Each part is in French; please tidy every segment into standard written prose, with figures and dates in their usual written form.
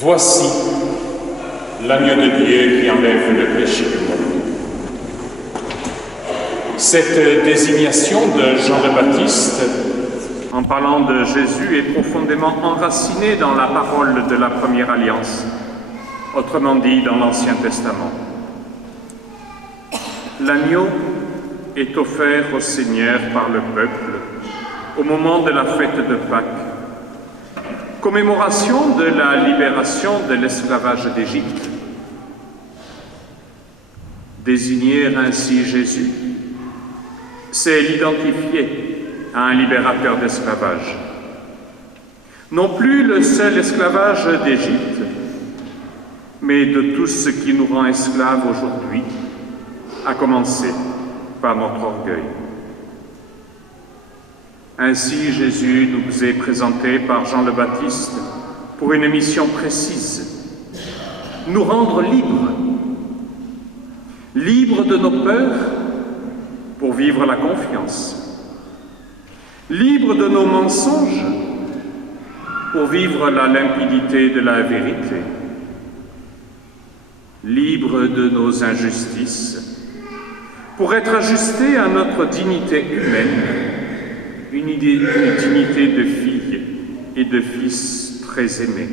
Voici l'agneau de Dieu qui enlève le péché du monde. Cette désignation de Jean le Baptiste, en parlant de Jésus, est profondément enracinée dans la parole de la première alliance, autrement dit dans l'Ancien Testament. L'agneau est offert au Seigneur par le peuple au moment de la fête de Pâques, commémoration de la libération de l'esclavage d'Égypte. Désigner ainsi Jésus, c'est l'identifier à un libérateur d'esclavage. Non plus le seul esclavage d'Égypte, mais de tout ce qui nous rend esclaves aujourd'hui, à commencer par notre orgueil. Ainsi, Jésus nous est présenté par Jean le Baptiste pour une mission précise, nous rendre libres, libres de nos peurs pour vivre la confiance, libres de nos mensonges pour vivre la limpidité de la vérité, libres de nos injustices pour être ajustés à notre dignité humaine, une dignité de fille et de fils très aimés.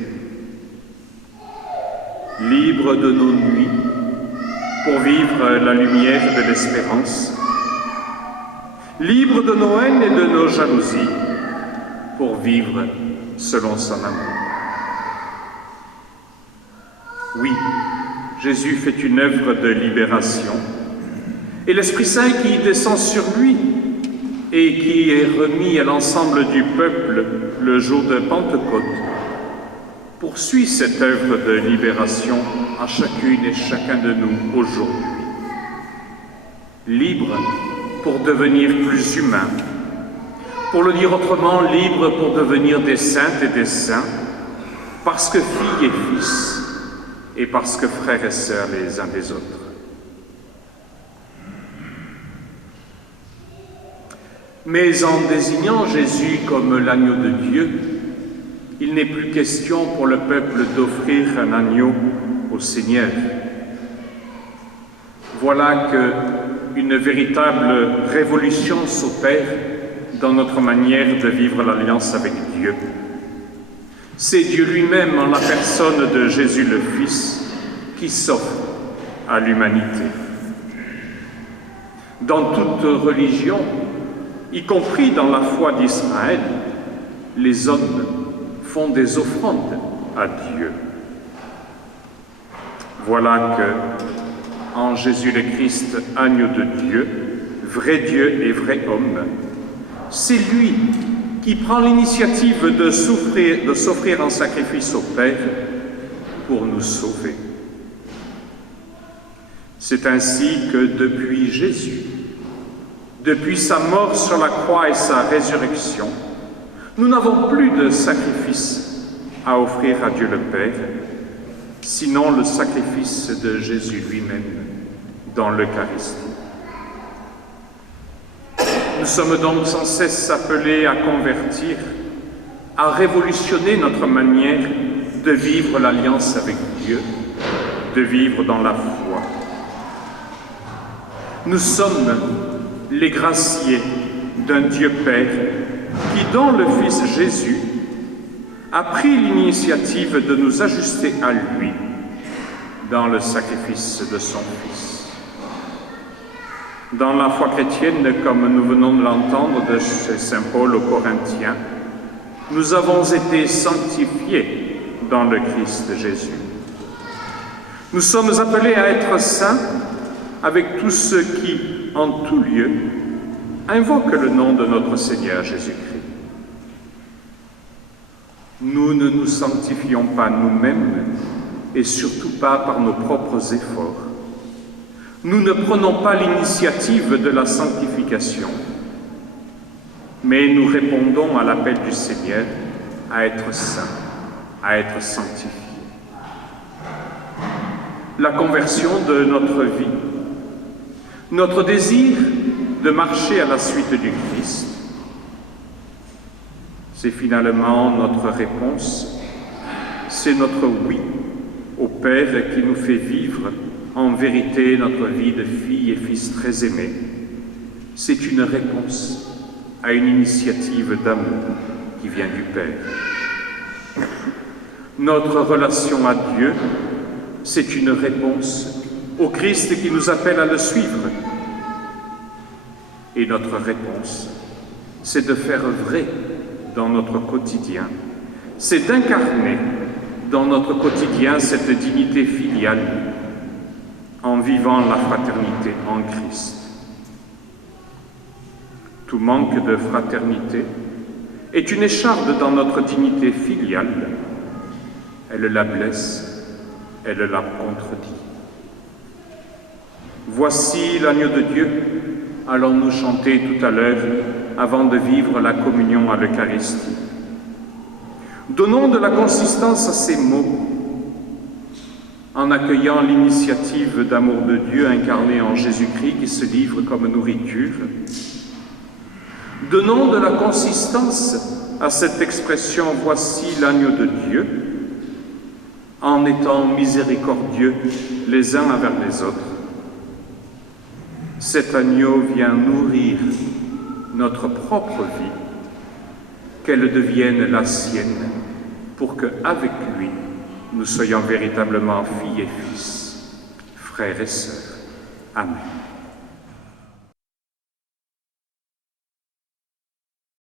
Libres de nos nuits pour vivre la lumière de l'espérance. Libres de nos haines et de nos jalousies pour vivre selon son amour. Oui, Jésus fait une œuvre de libération et l'Esprit Saint qui descend sur lui et qui est remis à l'ensemble du peuple le jour de Pentecôte, poursuit cette œuvre de libération à chacune et chacun de nous aujourd'hui. Libre pour devenir plus humain, pour le dire autrement, libre pour devenir des saintes et des saints, parce que filles et fils, et parce que frères et sœurs les uns des autres. Mais en désignant Jésus comme l'agneau de Dieu, il n'est plus question pour le peuple d'offrir un agneau au Seigneur. Voilà qu'une véritable révolution s'opère dans notre manière de vivre l'alliance avec Dieu. C'est Dieu lui-même, en la personne de Jésus le Fils, qui s'offre à l'humanité. Dans toute religion, y compris dans la foi d'Israël, les hommes font des offrandes à Dieu. Voilà que, en Jésus le Christ, agneau de Dieu, vrai Dieu et vrai homme, c'est lui qui prend l'initiative de s'offrir en sacrifice au Père pour nous sauver. C'est ainsi que depuis Jésus, depuis sa mort sur la croix et sa résurrection, nous n'avons plus de sacrifice à offrir à Dieu le Père, sinon le sacrifice de Jésus lui-même dans l'Eucharistie. Nous sommes donc sans cesse appelés à convertir, à révolutionner notre manière de vivre l'alliance avec Dieu, de vivre dans la foi. Nous sommes les graciés d'un Dieu Père qui, dans le Fils Jésus, a pris l'initiative de nous ajuster à lui dans le sacrifice de son Fils. Dans la foi chrétienne, comme nous venons de l'entendre de Saint Paul aux Corinthiens, nous avons été sanctifiés dans le Christ Jésus. Nous sommes appelés à être saints avec tous ceux qui, en tout lieu, invoquent le nom de notre Seigneur Jésus-Christ. Nous ne nous sanctifions pas nous-mêmes et surtout pas par nos propres efforts. Nous ne prenons pas l'initiative de la sanctification, mais nous répondons à l'appel du Seigneur à être saints, à être sanctifiés. La conversion de notre vie, notre désir de marcher à la suite du Christ, c'est finalement notre réponse c'est notre oui au Père qui nous fait vivre en vérité notre vie de fille et fils très aimés. C'est une réponse à une initiative d'amour qui vient du Père. Notre relation à Dieu, c'est une réponse au Christ qui nous appelle à le suivre. Et notre réponse, c'est de faire vrai dans notre quotidien, c'est d'incarner dans notre quotidien cette dignité filiale en vivant la fraternité en Christ. Tout manque de fraternité est une écharde dans notre dignité filiale. Elle la blesse, elle la contredit. Voici l'agneau de Dieu, allons-nous chanter tout à l'heure avant de vivre la communion à l'Eucharistie. Donnons de la consistance à ces mots en accueillant l'initiative d'amour de Dieu incarnée en Jésus-Christ qui se livre comme nourriture. Donnons de la consistance à cette expression « Voici l'agneau de Dieu » en étant miséricordieux les uns envers les autres. Cet agneau vient nourrir notre propre vie, qu'elle devienne la sienne, pour qu'avec lui, nous soyons véritablement filles et fils, frères et sœurs. Amen.